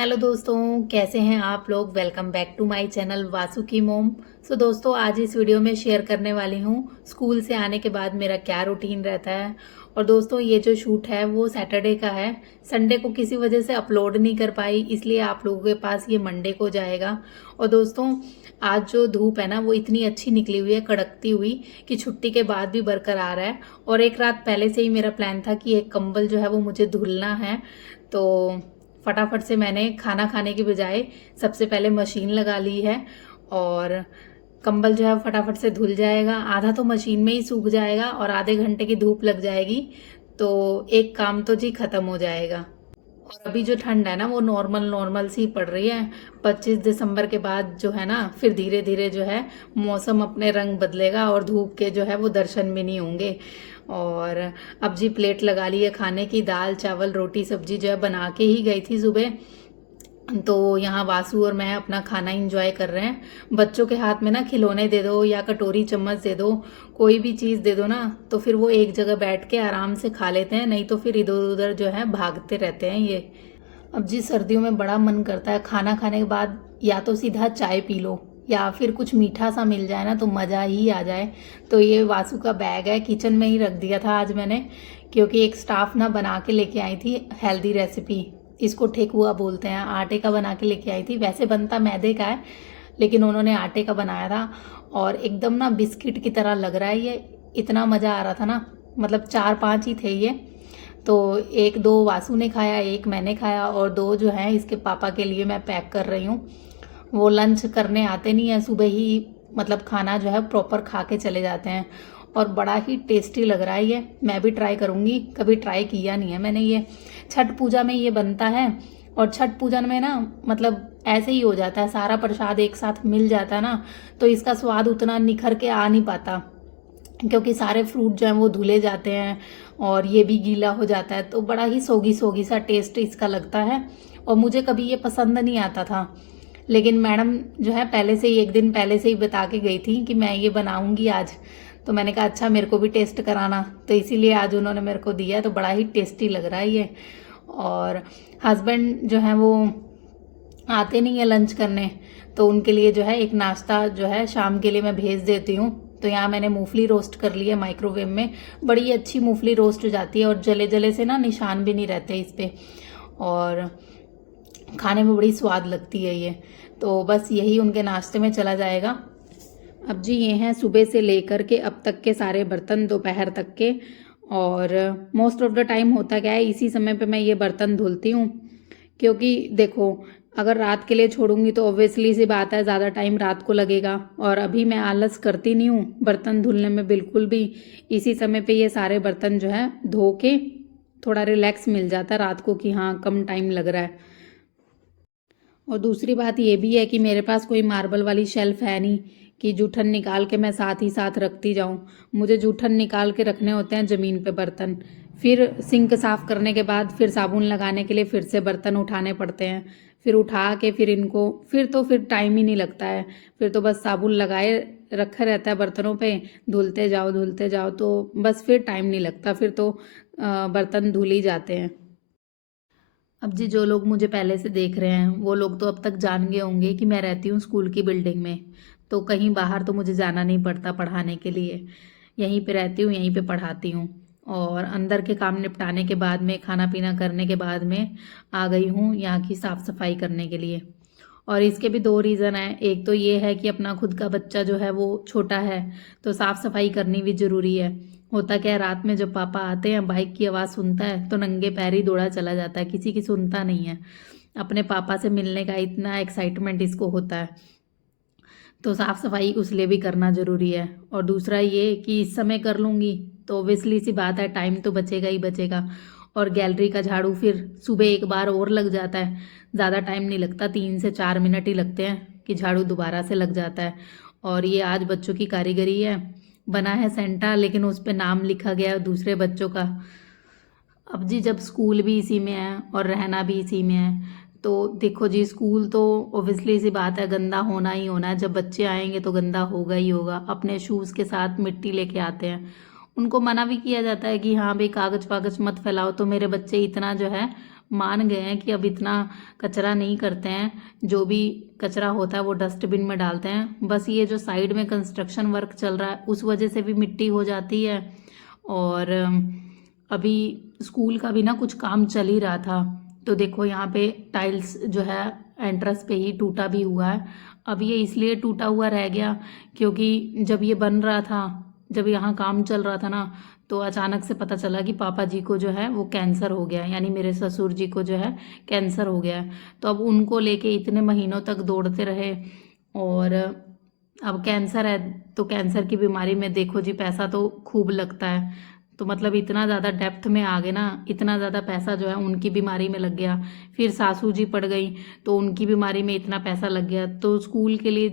Hello दोस्तों, कैसे हैं आप लोग। Welcome back to my channel Vasu की मोम। दोस्तों, आज इस वीडियो में शेयर करने वाली हूँ स्कूल से आने के बाद मेरा क्या रूटीन रहता है। और दोस्तों, ये जो शूट है वो सैटरडे का है। संडे को किसी वजह से अपलोड नहीं कर पाई, इसलिए आप लोगों के पास ये मंडे को जाएगा। और दोस्तों, आज जो धूप है ना वो इतनी अच्छी निकली हुई है, कड़कती हुई, कि छुट्टी के बाद भी बरकरार है। और एक रात पहले से ही मेरा प्लान था कि एक कंबल जो है वो मुझे धुलना है। तो फटाफट से मैंने खाना खाने की बजाय सबसे पहले मशीन लगा ली है। और कंबल जो है फटाफट से धुल जाएगा, आधा तो मशीन में ही सूख जाएगा और आधे घंटे की धूप लग जाएगी, तो एक काम तो जी खत्म हो जाएगा। और अभी जो ठंड है ना वो नॉर्मल नॉर्मल सी पड़ रही है। 25 दिसंबर के बाद जो है ना फिर धीरे धीरे जो है मौसम अपने रंग बदलेगा और धूप के जो है वो दर्शन भी नहीं होंगे। और अब जी प्लेट लगा ली है खाने की, दाल चावल रोटी सब्जी जो है बना के ही गई थी सुबह। तो यहाँ वासु और मैं अपना खाना इंजॉय कर रहे हैं। बच्चों के हाथ में ना खिलौने दे दो या कटोरी चम्मच दे दो, कोई भी चीज़ दे दो ना, तो फिर वो एक जगह बैठ के आराम से खा लेते हैं, नहीं तो फिर इधर उधर जो है भागते रहते हैं ये। अब जी सर्दियों में बड़ा मन करता है खाना खाने के बाद या तो सीधा चाय पी लो या फिर कुछ मीठा सा मिल जाए ना तो मज़ा ही आ जाए। तो ये वासु का बैग है, किचन में ही रख दिया था आज मैंने, क्योंकि एक स्टाफ ना बना के लेके आई थी हेल्दी रेसिपी। इसको ठेकुआ बोलते हैं, आटे का बना के लेके आई थी। वैसे बनता मैदे का है, लेकिन उन्होंने आटे का बनाया था और एकदम ना बिस्किट की तरह लग रहा है ये। इतना मज़ा आ रहा था ना, मतलब 4-5 ही थे ये। तो एक दो वासु ने खाया, एक मैंने खाया और दो जो है इसके पापा के लिए मैं पैक कर रही हूँ। वो लंच करने आते नहीं है, सुबह ही मतलब खाना जो है प्रॉपर खा के चले जाते हैं। और बड़ा ही टेस्टी लग रहा है ये, मैं भी ट्राई करूँगी, कभी ट्राई किया नहीं है मैंने ये। छठ पूजा में ये बनता है और छठ पूजन में ना मतलब ऐसे ही हो जाता है, सारा प्रसाद एक साथ मिल जाता है ना, तो इसका स्वाद उतना निखर के आ नहीं पाता, क्योंकि सारे फ्रूट जो हैं वो धुले जाते हैं और ये भी गीला हो जाता है, तो बड़ा ही सोगी सोगी सा टेस्ट इसका लगता है। और मुझे कभी ये पसंद नहीं आता था, लेकिन मैडम जो है पहले से ही, एक दिन पहले से ही बता के गई थी कि मैं ये बनाऊंगी आज। तो मैंने कहा अच्छा मेरे को भी टेस्ट कराना, तो इसीलिए आज उन्होंने मेरे को दिया, तो बड़ा ही टेस्टी लग रहा है ये। और हस्बैंड जो है वो आते नहीं है लंच करने, तो उनके लिए जो है एक नाश्ता जो है शाम के लिए मैं भेज देती हूँ। तो यहाँ मैंने मूंगफली रोस्ट कर ली है माइक्रोवेव में, बड़ी अच्छी मूंगफली रोस्ट हो जाती है और जले जले से ना निशान भी नहीं रहते इस पे, और खाने में बड़ी स्वाद लगती है ये। तो बस यही उनके नाश्ते में चला जाएगा। अब जी ये हैं सुबह से लेकर के अब तक के सारे बर्तन दोपहर तक के। और मोस्ट ऑफ द टाइम होता क्या है, इसी समय पे मैं ये बर्तन धुलती हूँ, क्योंकि देखो अगर रात के लिए छोड़ूंगी तो ऑब्वियसली सी बात है ज़्यादा टाइम रात को लगेगा, और अभी मैं आलस करती नहीं हूँ बर्तन धुलने में बिल्कुल भी। इसी समय पे ये सारे बर्तन जो है धो के थोड़ा रिलैक्स मिल जाता है रात को कि हाँ कम टाइम लग रहा है। और दूसरी बात ये भी है कि मेरे पास कोई मार्बल वाली शेल्फ है नहीं कि जूठन निकाल के मैं साथ ही साथ रखती जाऊं। मुझे जूठन निकाल के रखने होते हैं ज़मीन पे बर्तन, फिर सिंक साफ़ करने के बाद फिर साबुन लगाने के लिए फिर से बर्तन उठाने पड़ते हैं, फिर उठा के फिर इनको फिर टाइम ही नहीं लगता है। फिर तो बस साबुन लगाए रखा रहता है बर्तनों पे, धुलते जाओ, तो बस फिर टाइम नहीं लगता, फिर तो बर्तन धुल ही जाते हैं। अब जी जो लोग मुझे पहले से देख रहे हैं वो लोग तो अब तक जान गए होंगे कि मैं रहती हूँ स्कूल की बिल्डिंग में, तो कहीं बाहर तो मुझे जाना नहीं पड़ता पढ़ाने के लिए। यहीं पे रहती हूँ, यहीं पे पढ़ाती हूँ। और अंदर के काम निपटाने के बाद में, खाना पीना करने के बाद में आ गई हूँ यहाँ की साफ़ सफाई करने के लिए। और इसके भी दो रीज़न हैं, एक तो ये है कि अपना खुद का बच्चा जो है वो छोटा है, तो साफ़ सफाई करनी भी ज़रूरी है। होता क्या है, रात में जब पापा आते हैं बाइक की आवाज़ सुनता है तो नंगे पैर ही दौड़ा चला जाता है, किसी की सुनता नहीं है। अपने पापा से मिलने का इतना एक्साइटमेंट इसको होता है, तो साफ़ सफाई उस लिए भी करना ज़रूरी है। और दूसरा ये कि इस समय कर लूँगी तो ओबियसली सी बात है टाइम तो बचेगा ही बचेगा। और गैलरी का झाड़ू फिर सुबह एक बार और लग जाता है, ज़्यादा टाइम नहीं लगता, 3 से 4 मिनट ही लगते हैं कि झाड़ू दोबारा से लग जाता है। और ये आज बच्चों की कारीगरी है, बना है सेंटा लेकिन उस पर नाम लिखा गया है दूसरे बच्चों का। अब जी जब स्कूल भी इसी में है और रहना भी इसी में है, तो देखो जी स्कूल तो ओबियसली सी बात है गंदा होना ही होना है, जब बच्चे आएंगे तो गंदा होगा ही होगा। अपने शूज़ के साथ मिट्टी लेके आते हैं, उनको मना भी किया जाता है कि हाँ भाई कागज वागज मत फैलाओ, तो मेरे बच्चे इतना जो है मान गए हैं कि अब इतना कचरा नहीं करते हैं, जो भी कचरा होता है वो डस्टबिन में डालते हैं। बस ये जो साइड में कंस्ट्रक्शन वर्क चल रहा है उस वजह से भी मिट्टी हो जाती है। और अभी स्कूल का भी ना कुछ काम चल ही रहा था, तो देखो यहाँ पे टाइल्स जो है एंट्रेंस पे ही टूटा भी हुआ है। अब ये इसलिए टूटा हुआ रह गया क्योंकि जब ये बन रहा था, जब यहाँ काम चल रहा था ना, तो अचानक से पता चला कि पापा जी को जो है वो कैंसर हो गया है, यानी मेरे ससुर जी को जो है कैंसर हो गया है। तो अब उनको लेके इतने महीनों तक दौड़ते रहे। और अब कैंसर है तो कैंसर की बीमारी में देखो जी पैसा तो खूब लगता है। तो मतलब इतना ज़्यादा डेप्थ में आ गए ना, इतना ज़्यादा पैसा जो है उनकी बीमारी में लग गया। फिर सासू जी पड़ गई तो उनकी बीमारी में इतना पैसा लग गया। तो स्कूल के लिए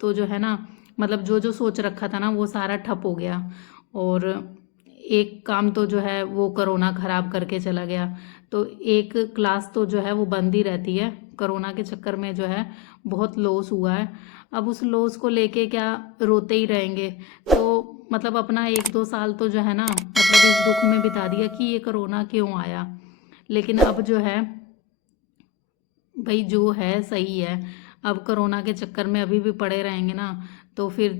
तो जो है ना, मतलब जो जो सोच रखा था ना वो सारा ठप हो गया। और एक काम तो जो है वो कोरोना खराब करके चला गया। तो एक क्लास तो जो है वो बंद ही रहती है। कोरोना के चक्कर में जो है बहुत लॉस हुआ है। अब उस लॉस को लेके क्या रोते ही रहेंगे। तो मतलब अपना 1-2 साल तो जो है ना, मतलब इस दुख में बिता दिया कि ये कोरोना क्यों आया। लेकिन अब जो है भाई जो है सही है। अब कोरोना के चक्कर में अभी भी पड़े रहेंगे ना, तो फिर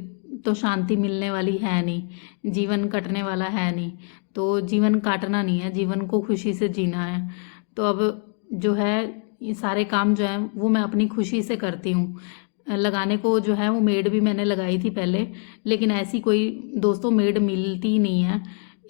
तो शांति मिलने वाली है नहीं, जीवन कटने वाला है नहीं। तो जीवन काटना नहीं है, जीवन को खुशी से जीना है। तो अब जो है ये सारे काम जो है वो मैं अपनी खुशी से करती हूँ। लगाने को जो है वो मेड भी मैंने लगाई थी पहले, लेकिन ऐसी कोई दोस्तों मेड मिलती ही नहीं है।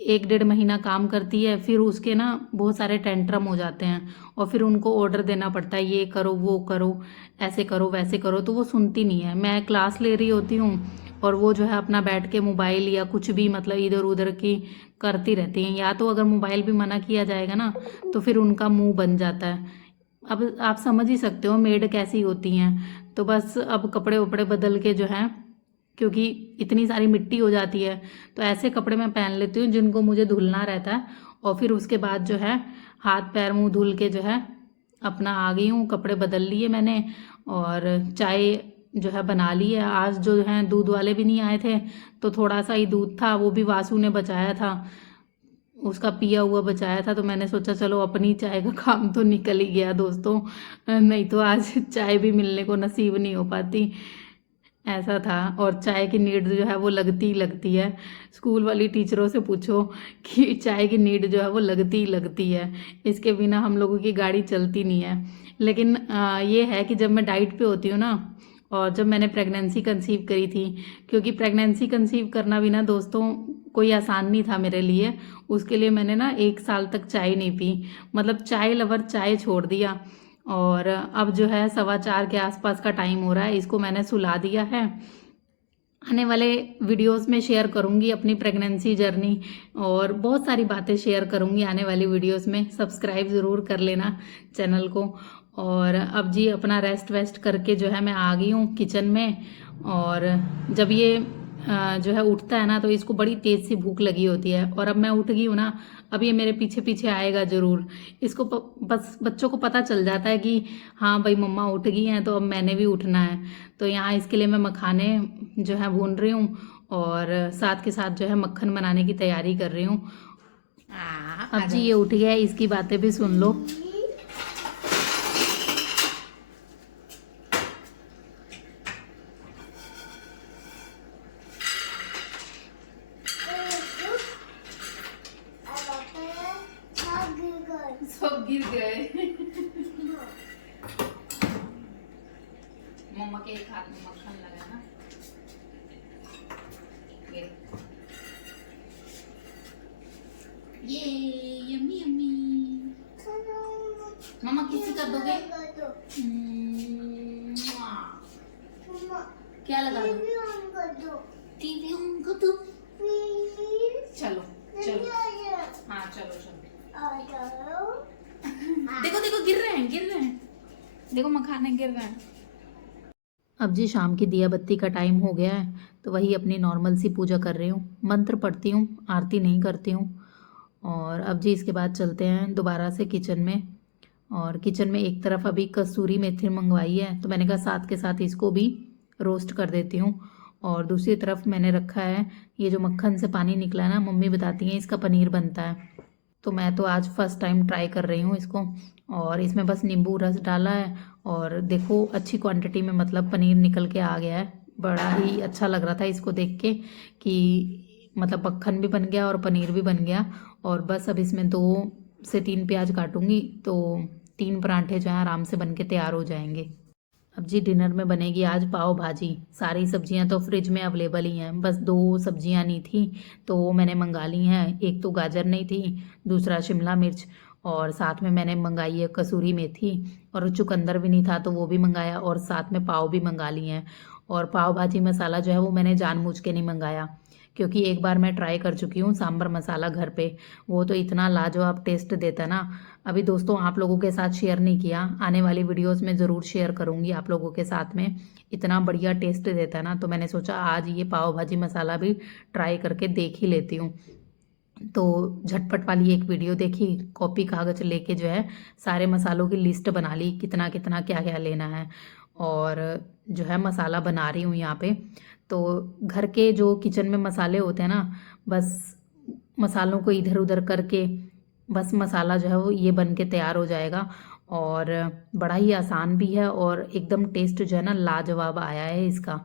1-1.5 महीना काम करती है, फिर उसके ना बहुत सारे टेंट्रम हो जाते हैं और फिर उनको ऑर्डर देना पड़ता है, ये करो वो करो, ऐसे करो वैसे करो। तो वो सुनती नहीं है। मैं क्लास ले रही होती हूँ और वो जो है अपना बैठ के मोबाइल या कुछ भी मतलब इधर उधर की करती रहती हैं। या तो अगर मोबाइल भी मना किया जाएगा ना तो फिर उनका मुंह बन जाता है। अब आप समझ ही सकते हो मेड कैसी होती हैं। तो बस अब कपड़े वपड़े बदल के जो है, क्योंकि इतनी सारी मिट्टी हो जाती है, तो ऐसे कपड़े मैं पहन लेती हूँ जिनको मुझे धुलना रहता है। और फिर उसके बाद जो है हाथ पैर मुंह धुल के जो है अपना आ गई हूँ, कपड़े बदल लिए मैंने। और चाय जो है बना ली है। आज जो है दूध वाले भी नहीं आए थे, तो थोड़ा सा ही दूध था, वो भी वासु ने बचाया था, उसका पिया हुआ बचाया था। तो मैंने सोचा चलो अपनी चाय का काम तो निकल ही गया दोस्तों, नहीं तो आज चाय भी मिलने को नसीब नहीं हो पाती। ऐसा था। और चाय की नीड जो है वो लगती ही लगती है। स्कूल वाली टीचरों से पूछो कि चाय की नीड जो है वो लगती ही लगती है। इसके बिना हम लोगों की गाड़ी चलती नहीं है। लेकिन ये है कि जब मैं डाइट पे होती हूँ ना, और जब मैंने प्रेगनेंसी कंसीव करी थी, क्योंकि प्रेगनेंसी कंसीव करना भी ना दोस्तों कोई आसान नहीं था मेरे लिए। उसके लिए मैंने ना 1 साल तक चाय नहीं पी, मतलब चाय लवर चाय छोड़ दिया। और अब जो है 4:15 के आसपास का टाइम हो रहा है, इसको मैंने सुला दिया है। आने वाले वीडियोस में शेयर करूंगी अपनी प्रेगनेंसी जर्नी, और बहुत सारी बातें शेयर करूंगी आने वाली वीडियोस में। सब्सक्राइब ज़रूर कर लेना चैनल को। और अब जी अपना रेस्ट वेस्ट करके जो है मैं आ गई हूँ किचन में। और जब ये जो है उठता है ना तो इसको बड़ी तेज़ सी भूख लगी होती है। और अब मैं उठ गई हूँ ना, अब ये मेरे पीछे पीछे आएगा ज़रूर। इसको बस बच्चों को पता चल जाता है कि हाँ भाई मम्मा उठ गई हैं, तो अब मैंने भी उठना है। तो यहाँ इसके लिए मैं मखाने जो है भून रही हूँ, और साथ के साथ जो है मक्खन बनाने की तैयारी कर रही हूँ। अब जी ये उठ गया है, इसकी बातें भी सुन लो। सब गिर गए। मम्मा के एक हाथ में मक्खन लगा ना, ये यम्मी यम्मी। मम्मा किसी कर दोगे? क्या लगा दो? टीवी ऑन कर दो। चलो चलो, हाँ चलो चलो। देखो देखो गिर रहे हैं, गिर रहे हैं, देखो मखाने गिर रहे हैं। अब जी शाम की दिया बत्ती का टाइम हो गया है, तो वही अपनी नॉर्मल सी पूजा कर रही हूँ। मंत्र पढ़ती हूँ, आरती नहीं करती हूँ। और अब जी इसके बाद चलते हैं दोबारा से किचन में। और किचन में एक तरफ अभी कसूरी मेथी मंगवाई है, तो मैंने कहा साथ के साथ इसको भी रोस्ट कर देती हूँ। और दूसरी तरफ मैंने रखा है ये जो मक्खन से पानी निकला है ना, मम्मी बताती हैं इसका पनीर बनता है। तो मैं तो आज फर्स्ट टाइम ट्राई कर रही हूँ इसको। और इसमें बस नींबू रस डाला है और देखो अच्छी क्वांटिटी में मतलब पनीर निकल के आ गया है। बड़ा ही अच्छा लग रहा था इसको देख के कि मतलब मक्खन भी बन गया और पनीर भी बन गया। और बस अब इसमें 2 से 3 प्याज काटूंगी तो 3 पराठे जो हैं आराम से बन के तैयार हो जाएंगे। अब जी डिनर में बनेगी आज पाव भाजी। सारी सब्जियां तो फ्रिज में अवेलेबल ही हैं, बस 2 सब्जियां नहीं थी तो वो मैंने मंगा ली हैं। एक तो गाजर नहीं थी, दूसरा शिमला मिर्च, और साथ में मैंने मंगाई है कसूरी मेथी, और चुकंदर भी नहीं था तो वो भी मंगाया, और साथ में पाव भी मंगा लिए हैं। और पाव भाजी मसाला जो है वो मैंने जानबूझ के नहीं मंगाया, क्योंकि एक बार मैं ट्राई कर चुकी हूँ सांभर मसाला घर पे। वो तो इतना लाजवाब टेस्ट देता है ना। अभी दोस्तों आप लोगों के साथ शेयर नहीं किया, आने वाली वीडियोस में ज़रूर शेयर करूँगी आप लोगों के साथ में। इतना बढ़िया टेस्ट देता है ना, तो मैंने सोचा आज ये पाव भाजी मसाला भी ट्राई करके देख ही लेती हूँ। तो झटपट वाली एक वीडियो देखी, कॉपी कागज़ लेके जो है सारे मसालों की लिस्ट बना ली, कितना कितना क्या क्या लेना है। और जो है मसाला बना रही हूँ यहाँ पे। तो घर के जो किचन में मसाले होते हैं ना, बस मसालों को इधर उधर करके बस मसाला जो है वो ये बन के तैयार हो जाएगा। और बड़ा ही आसान भी है और एकदम टेस्ट जो है ना लाजवाब आया है इसका।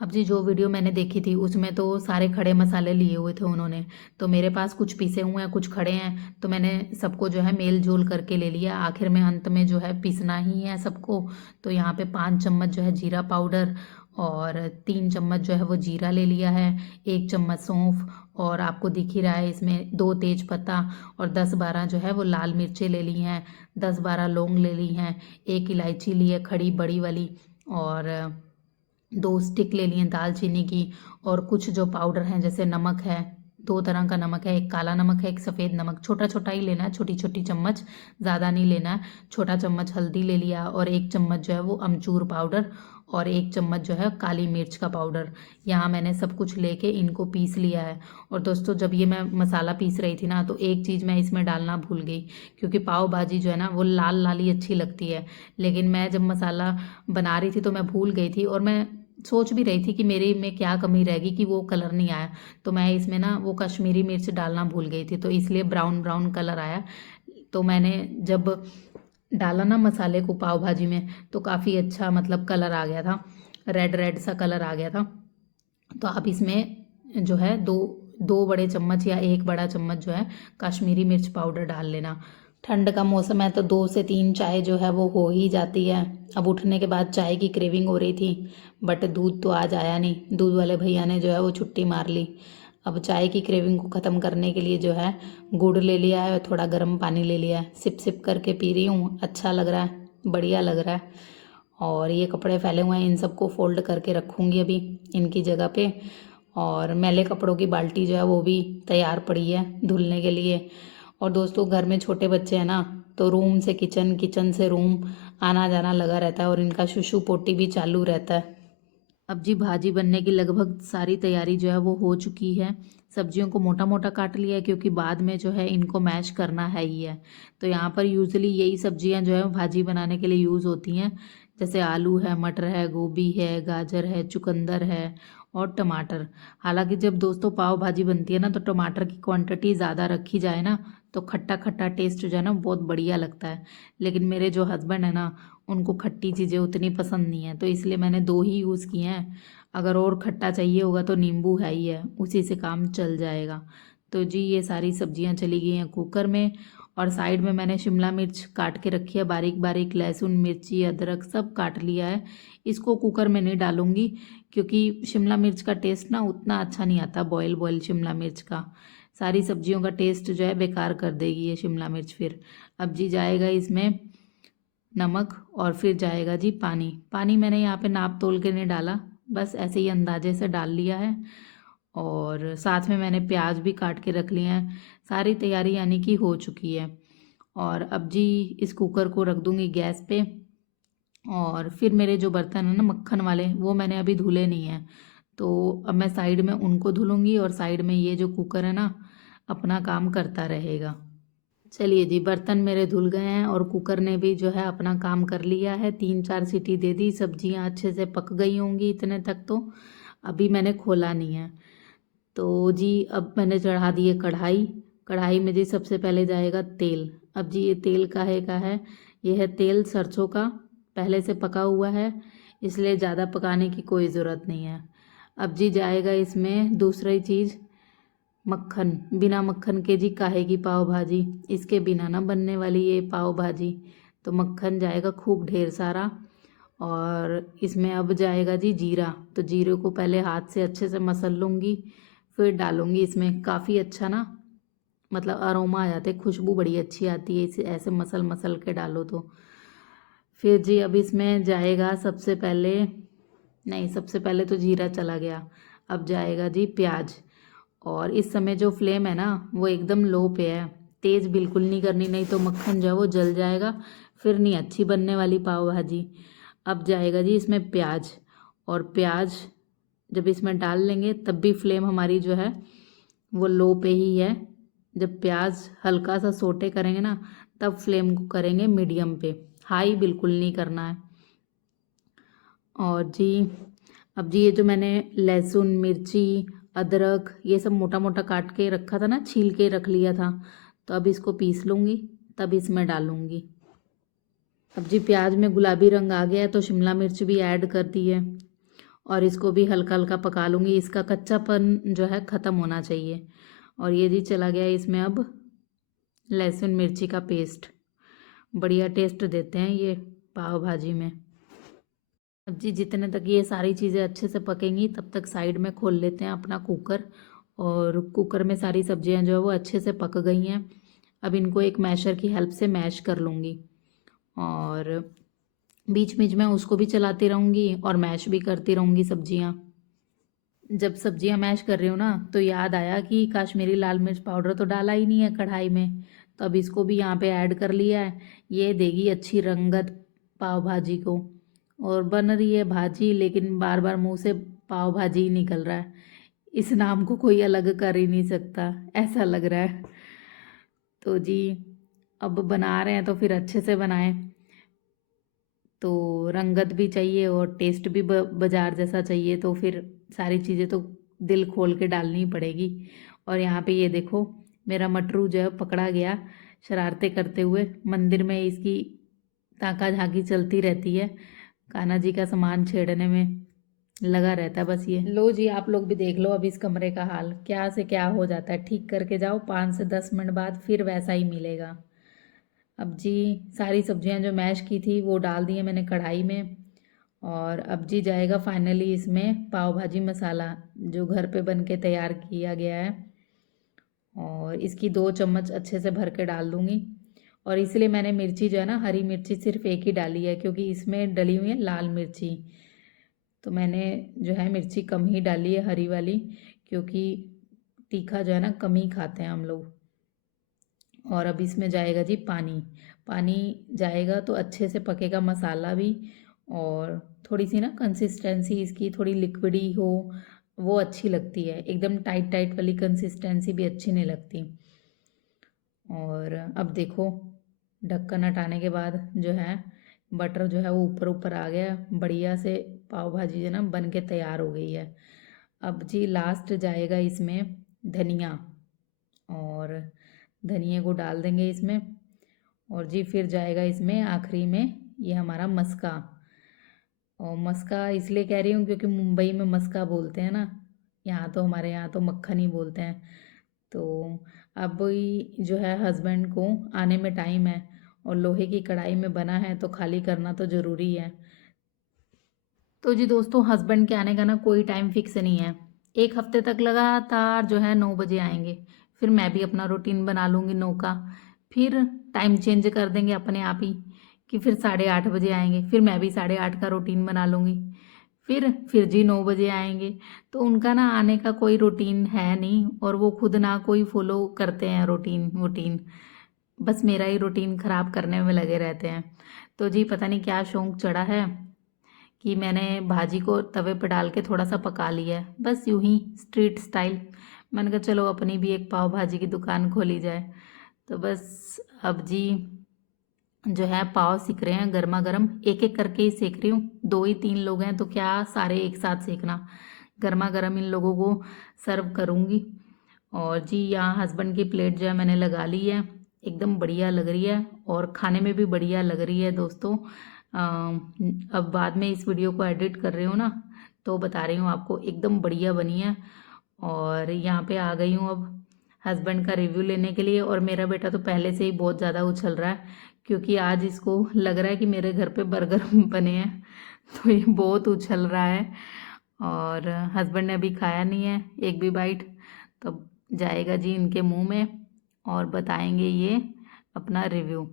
अब जी जो वीडियो मैंने देखी थी उसमें तो सारे खड़े मसाले लिए हुए थे उन्होंने, तो मेरे पास कुछ पीसे हुए हैं कुछ खड़े हैं, तो मैंने सबको जो है मेल जोल करके ले लिया। आखिर में अंत में जो है पीसना ही है सबको। तो यहाँ पे 5 चम्मच जो है जीरा पाउडर, और 3 चम्मच जो है वो जीरा ले लिया है, 1 चम्मच सौंफ, और आपको दिख ही रहा है इसमें 2 तेज पत्ता, और 10-12 जो है वो लाल मिर्चें ले ली हैं, 10-12 लौंग ले ली हैं, 1 इलायची ली है खड़ी बड़ी वाली, और 2 स्टिक ले लिए दालचीनी की। और कुछ जो पाउडर हैं जैसे नमक है, 2 तरह का नमक है, एक काला नमक है एक सफ़ेद नमक, छोटा छोटा ही लेना है, छोटी छोटी चम्मच, ज़्यादा नहीं लेना है। छोटा चम्मच हल्दी ले लिया, और 1 चम्मच जो है वो अमचूर पाउडर, और 1 चम्मच जो है काली मिर्च का पाउडर। यहाँ मैंने सब कुछ लेके इनको पीस लिया है। और दोस्तों जब ये मैं मसाला पीस रही थी ना, तो एक चीज़ मैं इसमें डालना भूल गई, क्योंकि पाव भाजी जो है ना वो लाल लाल ही अच्छी लगती है, लेकिन मैं जब मसाला बना रही थी तो मैं भूल गई थी, और मैं सोच भी रही थी कि मेरे में क्या कमी रहेगी कि वो कलर नहीं आया। तो मैं इसमें ना वो कश्मीरी मिर्च डालना भूल गई थी, तो इसलिए ब्राउन ब्राउन कलर आया। तो मैंने जब डाला ना मसाले को पाव भाजी में, तो काफ़ी अच्छा मतलब कलर आ गया था, रेड रेड सा कलर आ गया था। तो आप इसमें जो है दो 2 बड़े चम्मच या 1 बड़ा चम्मच जो है कश्मीरी मिर्च पाउडर डाल लेना। ठंड का मौसम है तो 2 से 3 चाय जो है वो हो ही जाती है। अब उठने के बाद चाय की क्रेविंग हो रही थी, बट दूध तो आज आया नहीं, दूध वाले भैया ने जो है वो छुट्टी मार ली। अब चाय की क्रेविंग को ख़त्म करने के लिए जो है गुड़ ले लिया है और थोड़ा गर्म पानी ले लिया है, सिप सिप करके पी रही हूँ। अच्छा लग रहा है, बढ़िया लग रहा है। और ये कपड़े फैले हुए हैं, इन सबको फोल्ड करके रखूँगी अभी इनकी जगह पे। और मैले कपड़ों की बाल्टी जो है वो भी तैयार पड़ी है धुलने के लिए। और दोस्तों घर में छोटे बच्चे हैं ना, तो रूम से किचन, किचन से रूम आना जाना लगा रहता है, और इनका शुशु पोटी भी चालू रहता है। अब जी भाजी बनने की लगभग सारी तैयारी जो है वो हो चुकी है। सब्जियों को मोटा मोटा काट लिया है, क्योंकि बाद में जो है इनको मैश करना है ही है। तो यहाँ पर यूजुअली यही सब्जियाँ जो है भाजी बनाने के लिए यूज़ होती हैं, जैसे आलू है, मटर है, गोभी है, गाजर है, चुकंदर है, और टमाटर। हालांकि जब दोस्तों पाव भाजी बनती है ना, तो टमाटर की क्वांटिटी ज़्यादा रखी जाए ना, तो खट्टा खट्टा टेस्ट जो है ना बहुत बढ़िया लगता है। लेकिन मेरे जो हस्बैंड है ना, उनको खट्टी चीज़ें उतनी पसंद नहीं है, तो इसलिए मैंने 2 ही यूज़ किए हैं। अगर और खट्टा चाहिए होगा तो नींबू है ही है, उसी से काम चल जाएगा। तो जी ये सारी सब्जियां चली गई हैं कुकर में। और साइड में मैंने शिमला मिर्च काट के रखी है बारीक बारीक, लहसुन मिर्ची अदरक सब काट लिया है। इसको कुकर में नहीं डालूंगी, क्योंकि शिमला मिर्च का टेस्ट ना उतना अच्छा नहीं आता बॉयल बॉयल शिमला मिर्च का। सारी सब्जियों का टेस्ट जो है बेकार कर देगी ये शिमला मिर्च फिर। अब जी जाएगा इसमें नमक, और फिर जाएगा जी पानी। पानी मैंने यहाँ पे नाप तोल के नहीं डाला, बस ऐसे ही अंदाजे से डाल लिया है। और साथ में मैंने प्याज भी काट के रख लिए हैं। सारी तैयारी यानी कि हो चुकी है। और अब जी इस कुकर को रख दूँगी गैस पे। और फिर मेरे जो बर्तन हैं ना मक्खन वाले, वो मैंने अभी धुले नहीं हैं, तो अब मैं साइड में उनको धुलूँगी, और साइड में ये जो कुकर है ना अपना काम करता रहेगा। चलिए जी बर्तन मेरे धुल गए हैं, और कुकर ने भी जो है अपना काम कर लिया है, 3-4 सीटी दे दी, सब्जियां अच्छे से पक गई होंगी इतने तक तो। अभी मैंने खोला नहीं है। तो जी अब मैंने चढ़ा दी है कढ़ाई, कढ़ाई में जी सबसे पहले जाएगा तेल। अब जी ये तेल काहे का है, ये है तेल सरसों का, पहले से पका हुआ है, इसलिए ज़्यादा पकाने की कोई ज़रूरत नहीं है। अब जी जाएगा इसमें दूसरी चीज़, मक्खन। बिना मक्खन के जी काहे की पाव भाजी, इसके बिना ना बनने वाली ये पाव भाजी। तो मक्खन जाएगा खूब ढेर सारा। और इसमें अब जाएगा जी जीरा। तो जीरे को पहले हाथ से अच्छे से मसल लूँगी, फिर डालूँगी इसमें। काफ़ी अच्छा ना मतलब अरोमा आ जाते हैं, खुशबू बड़ी अच्छी आती है इसे ऐसे मसल मसल के डालो तो। फिर जी अब इसमें जाएगा सबसे पहले, नहीं सबसे पहले तो जीरा चला गया, अब जाएगा जी प्याज। और इस समय जो फ्लेम है ना वो एकदम लो पे है, तेज़ बिल्कुल नहीं करनी, नहीं तो मक्खन जो है वो जल जाएगा, फिर नहीं अच्छी बनने वाली पाव भाजी। अब जाएगा जी इसमें प्याज, और प्याज जब इसमें डाल लेंगे तब भी फ्लेम हमारी जो है वो लो पे ही है। जब प्याज हल्का सा सोटे करेंगे ना तब फ्लेम को करेंगे मीडियम पे, हाई बिल्कुल नहीं करना है। और जी अब जी ये जो मैंने लहसुन मिर्ची अदरक ये सब मोटा मोटा काट के रखा था ना, छील के रख लिया था, तो अब इसको पीस लूँगी तब इसमें डालूँगी। अब जी प्याज में गुलाबी रंग आ गया है तो शिमला मिर्च भी ऐड कर दी है, और इसको भी हल्का हल्का पका लूँगी, इसका कच्चापन जो है ख़त्म होना चाहिए। और ये जी चला गया इसमें अब लहसुन मिर्ची का पेस्ट, बढ़िया टेस्ट देते हैं ये पाव भाजी में। अब जी जितने तक ये सारी चीज़ें अच्छे से पकेंगी तब तक साइड में खोल लेते हैं अपना कुकर। और कुकर में सारी सब्जियां जो है वो अच्छे से पक गई हैं। अब इनको एक मैशर की हेल्प से मैश कर लूँगी, और बीच बीच में उसको भी चलाती रहूँगी और मैश भी करती रहूँगी सब्जियाँ। जब सब्जियाँ मैश कर रही हूँ ना तो याद आया कि कश्मीरी लाल मिर्च पाउडर तो डाला ही नहीं है कढ़ाई में, तो अब इसको भी यहाँ पे ऐड कर लिया है। ये देगी अच्छी रंगत पाव भाजी को। और बन रही है भाजी, लेकिन बार बार मुंह से पाव भाजी ही निकल रहा है, इस नाम को कोई अलग कर ही नहीं सकता, ऐसा लग रहा है। तो जी अब बना रहे हैं तो फिर अच्छे से बनाएं, तो रंगत भी चाहिए और टेस्ट भी बाजार जैसा चाहिए, तो फिर सारी चीज़ें तो दिल खोल के डालनी ही पड़ेगी। और यहाँ पे ये देखो मेरा मटरू जो है पकड़ा गया शरारतें करते हुए। मंदिर में इसकी ताका झांकी चलती रहती है, कान्हा जी का सामान छेड़ने में लगा रहता है बस ये। लो जी आप लोग भी देख लो अब इस कमरे का हाल, क्या से क्या हो जाता है, ठीक करके जाओ 5 से 10 मिनट बाद फिर वैसा ही मिलेगा। अब जी सारी सब्जियां जो मैश की थी वो डाल दी है मैंने कढ़ाई में। और अब जी जाएगा फाइनली इसमें पाव भाजी मसाला जो घर पे बन के तैयार किया गया है, और इसकी 2 चम्मच अच्छे से भर के डाल दूँगी। और इसलिए मैंने मिर्ची जो है ना हरी मिर्ची सिर्फ एक ही डाली है, क्योंकि इसमें डली हुई है लाल मिर्ची, तो मैंने जो है मिर्ची कम ही डाली है हरी वाली, क्योंकि तीखा जो है ना कम ही खाते हैं हम लोग। और अब इसमें जाएगा जी पानी, पानी जाएगा तो अच्छे से पकेगा मसाला भी, और थोड़ी सी ना कंसिस्टेंसी इसकी थोड़ी लिक्विडी हो वो अच्छी लगती है, एकदम टाइट टाइट वाली कंसिस्टेंसी भी अच्छी नहीं लगती। और अब देखो ढक्कन हटाने के बाद जो है बटर जो है वो ऊपर ऊपर आ गया बढ़िया से, पाव भाजी जो है ना बन के तैयार हो गई है। अब जी लास्ट जाएगा इसमें धनिया, और धनिए को डाल देंगे इसमें। और जी फिर जाएगा इसमें आखिरी में ये हमारा मस्का। और मस्का इसलिए कह रही हूँ क्योंकि मुंबई में मस्का बोलते हैं ना, यहाँ तो हमारे यहाँ तो मक्खन ही बोलते हैं। तो अब ही जो है हस्बैंड को आने में टाइम है, और लोहे की कढ़ाई में बना है तो खाली करना तो ज़रूरी है। तो जी दोस्तों हस्बैंड के आने का ना कोई टाइम फिक्स नहीं है, एक हफ्ते तक लगातार जो है 9 बजे आएंगे, फिर मैं भी अपना रूटीन बना लूँगी 9 का, फिर टाइम चेंज कर देंगे अपने आप ही कि फिर 8:30 बजे आएंगे, फिर मैं भी 8:30 का रूटीन बना लूँगी, फिर जी 9 बजे आएंगे। तो उनका ना आने का कोई रूटीन है नहीं, और वो खुद ना कोई फॉलो करते हैं रूटीन वूटीन, बस मेरा ही रूटीन ख़राब करने में लगे रहते हैं। तो जी पता नहीं क्या शौक चढ़ा है कि मैंने भाजी को तवे पे डाल के थोड़ा सा पका लिया है, बस यूं ही स्ट्रीट स्टाइल। मैंने कहा चलो अपनी भी एक पाव भाजी की दुकान खोली जाए। तो बस अब जी जो है पाव सिक रहे हैं गर्मा गर्म, एक एक करके ही सेक रही हूँ, 2 ही 3 लोग हैं तो क्या सारे एक साथ सेकना, गर्मा गर्म इन लोगों को सर्व करूँगी। और जी यहाँ हस्बैंड की प्लेट जो है मैंने लगा ली है, एकदम बढ़िया लग रही है और खाने में भी बढ़िया लग रही है दोस्तों। अब बाद में इस वीडियो को एडिट कर रही हूँ ना, तो बता रही हूँ आपको, एकदम बढ़िया बनी है। और यहाँ पे आ गई हूँ अब हस्बैंड का रिव्यू लेने के लिए। और मेरा बेटा तो पहले से ही बहुत ज़्यादा उछल रहा है, क्योंकि आज इसको लग रहा है कि मेरे घर पे बर्गर बने हैं, तो ये बहुत उछल रहा है। और हस्बैंड ने अभी खाया नहीं है एक भी बाइट, तब जाएगा जी इनके मुंह में और बताएंगे ये अपना रिव्यू।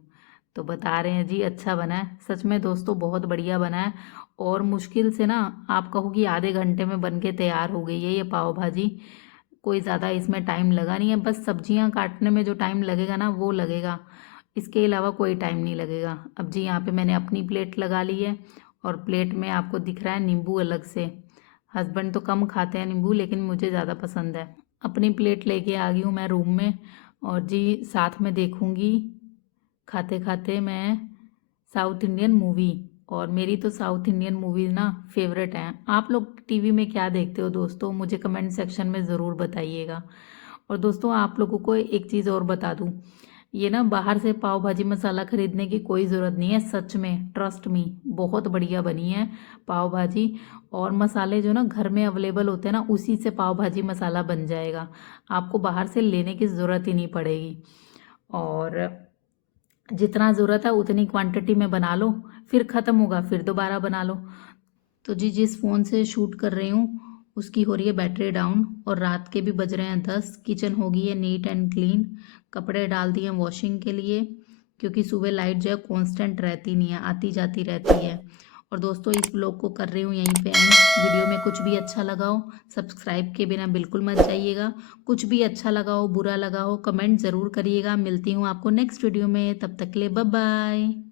तो बता रहे हैं जी अच्छा बना है, सच में दोस्तों बहुत बढ़िया बना है। और मुश्किल से ना आप कहो कि आधे घंटे में बन के तैयार हो गई है ये पाव भाजी। कोई ज़्यादा इसमें टाइम लगा नहीं है, बस सब्जियां काटने में जो टाइम लगेगा ना वो लगेगा, इसके अलावा कोई टाइम नहीं लगेगा। अब जी यहाँ पे मैंने अपनी प्लेट लगा ली है और प्लेट में आपको दिख रहा है नींबू अलग से। हस्बैंड तो कम खाते हैं नींबू, लेकिन मुझे ज़्यादा पसंद है। अपनी प्लेट लेके आ गई हूँ मैं रूम में, और जी साथ में देखूँगी खाते खाते मैं साउथ इंडियन मूवी। और मेरी तो साउथ इंडियन मूवीज़ ना फेवरेट हैं। आप लोग टीवी में क्या देखते हो दोस्तों, मुझे कमेंट सेक्शन में ज़रूर बताइएगा। और दोस्तों आप लोगों को एक चीज़ और बता दूँ, ये ना बाहर से पाव भाजी मसाला खरीदने की कोई ज़रूरत नहीं है, सच में ट्रस्ट मी बहुत बढ़िया बनी है पाव भाजी। और मसाले जो ना घर में अवेलेबल होते हैं ना, उसी से पाव भाजी मसाला बन जाएगा, आपको बाहर से लेने की ज़रूरत ही नहीं पड़ेगी। और जितना ज़रूरत है उतनी क्वांटिटी में बना लो, फिर ख़त्म होगा फिर दोबारा बना लो। तो जी जिस फ़ोन से शूट कर रही हूँ उसकी हो रही है बैटरी डाउन, और रात के भी बज रहे हैं 10। किचन हो गई है नीट एंड क्लीन, कपड़े डाल दिए वॉशिंग के लिए, क्योंकि सुबह लाइट जो है कांस्टेंट रहती नहीं है, आती जाती रहती है। और दोस्तों इस ब्लॉग को कर रही हूँ यहीं पे एंड। वीडियो में कुछ भी अच्छा लगा हो सब्सक्राइब के बिना बिल्कुल मत जाइएगा, कुछ भी अच्छा लगा हो बुरा लगा हो कमेंट ज़रूर करिएगा। मिलती हूँ आपको नेक्स्ट वीडियो में, तब तक के लिए बाय बाय।